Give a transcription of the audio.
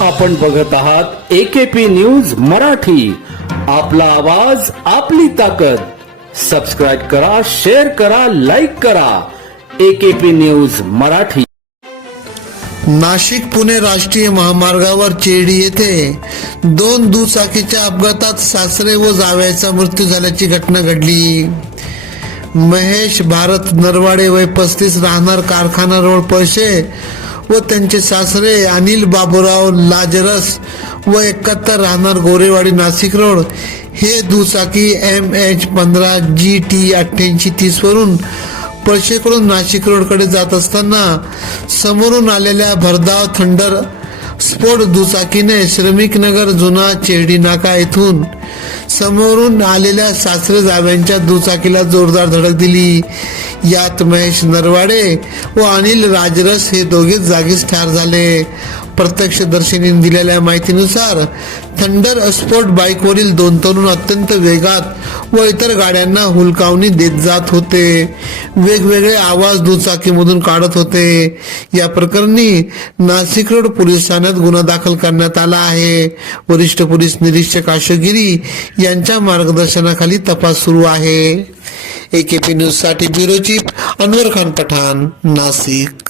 आपण बघत आहात एकेपी न्यूज मराठी. आपला आवाज आपली ताकद. सबस्क्राईब करा शेअर करा लाईक करा. AKP news Marathi. Nashik Pune राष्ट्रीय महामार्गावर चेडी येथे दोन दुचाकीच्या अपघातात सासरे व जावयाचा मृत्यू झाल्याची घटना घडली. महेश भारत नरवाडे वय पस्तीस राहणार कारखाना रोड पळशे व त्यांचे सासरे अनिल बाबूराव लाजरस व एकाहत्तर राहणार गोरेवाडी नाशिक रोड. हे दुचाकी एम एच पंधरा जी टी अठ्ठ्याऐंशी तीसवरून पळशेकडून नाशिक रोडकडे जात असताना समोरून आलेल्या भरधाव थंडर स्पोर्ट दुचाकीने श्रमिक नगर जुना चेरडी नाका येथून समोरून आलेल्या सासरे जाव्यांच्या दुचाकीला जोरदार धडक दिली. यात महेश नरवाडे व अनिल राजरस हे दोघेच जागीच ठार झाले. प्रत्यक्षदर्शींनी दिलेल्या माहितीनुसार थंडर स्पोर्ट बाईकवरील दोन तरुण अत्यंत वेगात व इतर गाड्यांना हुलकावणी देत जात होते. वेगवेगळे आवाज दुचाकीमधून काढत होते. या प्रकरणी नाशिक रोड पोलीस ठाण्यात गुन्हा दाखल करण्यात आला आहे. वरिष्ठ पोलीस निरीक्षक आशगिरी यांच्या मार्गदर्शनाखाली तपास सुरू आहे. एकेपी न्यूजसाठी ब्युरो चीफ अनवर खान पठाण नाशिक.